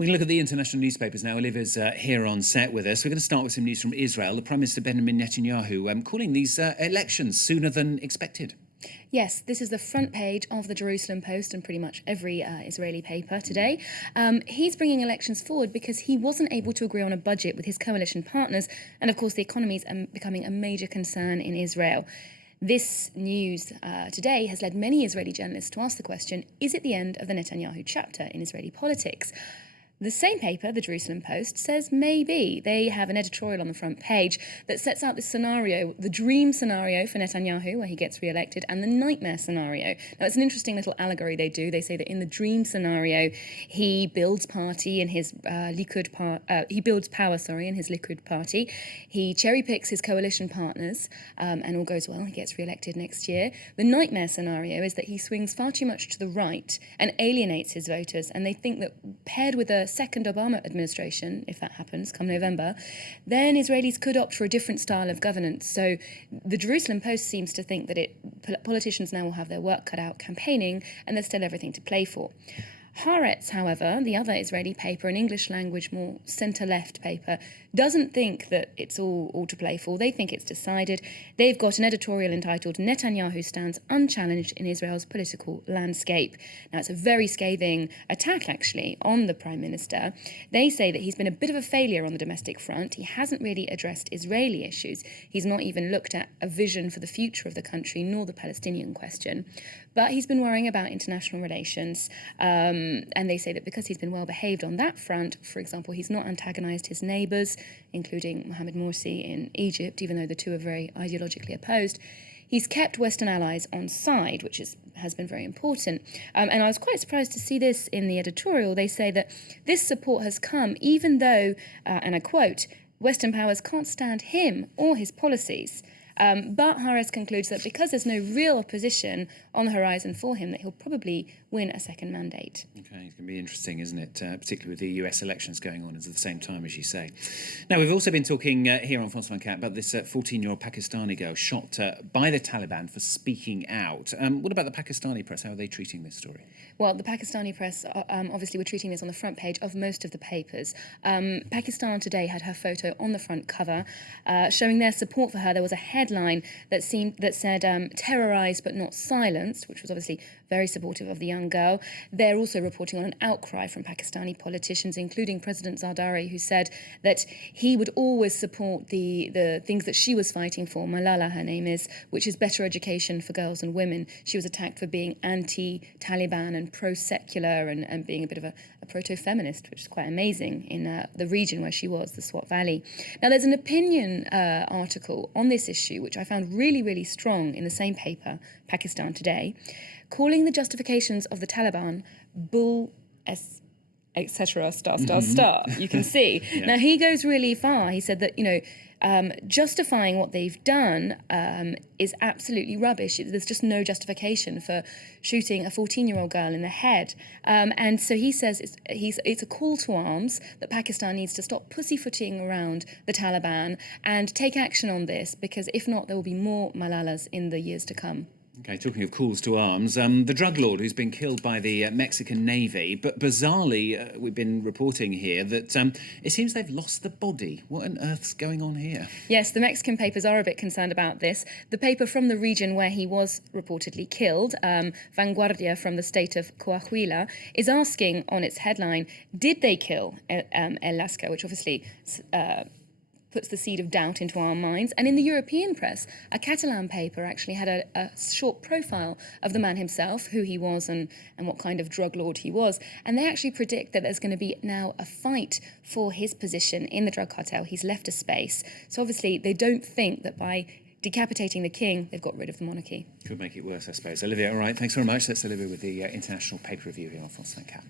We can look at the international newspapers now. Olivia's here on set with us. We're going to start with some news from Israel. The Prime Minister Benjamin Netanyahu calling these elections sooner than expected. Yes, this is the front page of the Jerusalem Post and pretty much every Israeli paper today. He's bringing elections forward because he wasn't able to agree on a budget with his coalition partners, and of course the economy is becoming a major concern in Israel. This news today has led many Israeli journalists to ask the question, is it the end of the Netanyahu chapter in Israeli politics? The same paper, the Jerusalem Post, says maybe. They have an editorial on the front page that sets out this scenario, the dream scenario for Netanyahu, where he gets re-elected, and the nightmare scenario. Now, it's an interesting little allegory they do. They say that in the dream scenario, he builds party in his he builds power, in his Likud party. He cherry-picks his coalition partners, and all goes well. He gets re-elected next year. The nightmare scenario is that he swings far too much to the right and alienates his voters, and they think that paired with a second Obama administration, if that happens come November, then Israelis could opt for a different style of governance. So the Jerusalem Post seems to think that politicians now will have their work cut out campaigning, and there's still everything to play for. Haaretz, however, the other Israeli paper, an English language, more centre-left paper, doesn't think that it's all to play for. They think it's decided. They've got an editorial entitled "Netanyahu stands unchallenged in Israel's political landscape." Now, it's a very scathing attack, actually, on the Prime Minister. They say that he's been a bit of a failure on the domestic front. He hasn't really addressed Israeli issues. He's not even looked at a vision for the future of the country, nor the Palestinian question. But he's been worrying about international relations. And they say that because he's been well behaved on that front, for example, he's not antagonised his neighbours, including Mohamed Morsi in Egypt, even though the two are very ideologically opposed. He's kept Western allies on side, which has been very important. And I was quite surprised to see this in the editorial. They say that this support has come even though, and I quote, Western powers can't stand him or his policies. But Haaretz concludes that because there's no real opposition on the horizon for him, that he'll probably win a second mandate. Okay, it's going to be interesting, isn't it? Particularly with the US elections going on at the same time, as you say. Now, we've also been talking here on France 24 about this 14-year-old Pakistani girl shot by the Taliban for speaking out. What about the Pakistani press? How are they treating this story? Well, the Pakistani press obviously were treating this on the front page of most of the papers. Pakistan Today had her photo on the front cover, showing their support for her. There was a headline that said terrorised but not silenced, which was obviously very supportive of the young girl. They're also reporting on an outcry from Pakistani politicians, including President Zardari, who said that he would always support the things that she was fighting for. Malala, her name is, which is better education for girls and women. She was attacked for being anti-Taliban and pro-secular and being a bit of a proto-feminist, which is quite amazing in the region where she was, the Swat Valley. Now, there's an opinion article on this issue, which I found really, really strong in the same paper, Pakistan Today, calling the justifications of the Taliban bull, etc., star. You can see. Yeah. Now, he goes really far. He said that, justifying what they've done is absolutely rubbish. There's just no justification for shooting a 14-year-old girl in the head. And so he says it's a call to arms, that Pakistan needs to stop pussyfooting around the Taliban and take action on this, because if not, there will be more Malalas in the years to come. Okay, talking of calls to arms, the drug lord who's been killed by the Mexican Navy, but bizarrely, we've been reporting here that it seems they've lost the body. What on earth's going on here? Yes, the Mexican papers are a bit concerned about this. The paper from the region where he was reportedly killed, Vanguardia from the state of Coahuila, is asking on its headline, did they kill El Lascar, which obviously puts the seed of doubt into our minds. And in the European press, a Catalan paper actually had a short profile of the man himself, who he was and what kind of drug lord he was. And they actually predict that there's going to be now a fight for his position in the drug cartel. He's left a space. So obviously they don't think that by decapitating the king, they've got rid of the monarchy. Could make it worse, I suppose. Olivia, all right, thanks very much. That's Olivia with the International Paper Review here on France 24.